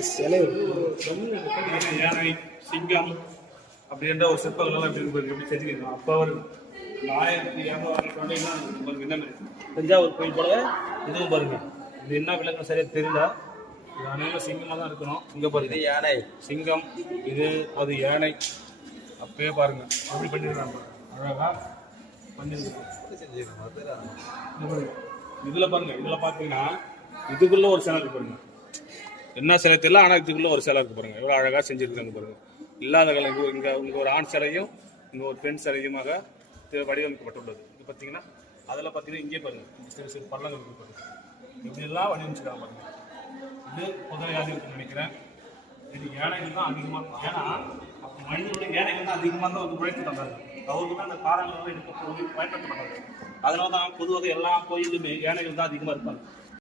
சிலை யானை, சிங்கம் அப்படின்ற ஒரு சிற்பங்கள் எல்லாம் எப்படி செஞ்சுக்கலாம். அப்போ ஒரு 1200 என்னென்ன தஞ்சாவூர் கோயில் போல இதுவும் பாருங்க. இது என்ன விளக்கம் சரியா தெரியல. இது அனைவரும் சிங்கமாக தான் இருக்கணும். இங்கே பாருங்க யானை, சிங்கம், இது அது யானை. அப்பயே பாருங்க அப்படி பண்ணிருக்காங்க, அழகா பண்ணிருக்காங்க. இதுல பாருங்க, இதுல பாத்தீங்கன்னா இதுக்குள்ள ஒரு சிலை இருக்கு பாருங்க. என்ன சிலை தெரியல, ஆனா இதுக்குள்ள ஒரு சிலை இருக்கு பாருங்க. எவ்வளவு அழகா செஞ்சிருக்காங்க பாருங்க. இல்லாத இங்க உங்களுக்கு ஒரு ஆண் சிலையும் இங்க ஒரு பெண் சிலையுமாக வடிவமைக்கப்பட்டுள்ளது. இது பாத்தீங்கன்னா அதுல பாத்தீங்கன்னா இங்கே பாருங்க சிறு சிறு பள்ளங்கள் இருக்கு பாருங்க. இப்படி எல்லாம் வடிவமைச்சிருக்காங்க பாருங்க. இது குதிரையாக இருக்குன்னு நினைக்கிறேன். இது யானைகள் தான் அதிகமா இருக்கும். ஏன்னா மனிதனுடைய யானைகள் தான் அதிகமாக தான் வந்து உழைத்து தந்தாங்க. அவருக்கு தான் அந்த காரங்கள் எடுக்க பயன்படுத்த மாட்டாங்க. அதனால தான் பொதுவாக எல்லா கோயிலுமே யானைகள் தான் அதிகமாக இருப்பாங்க.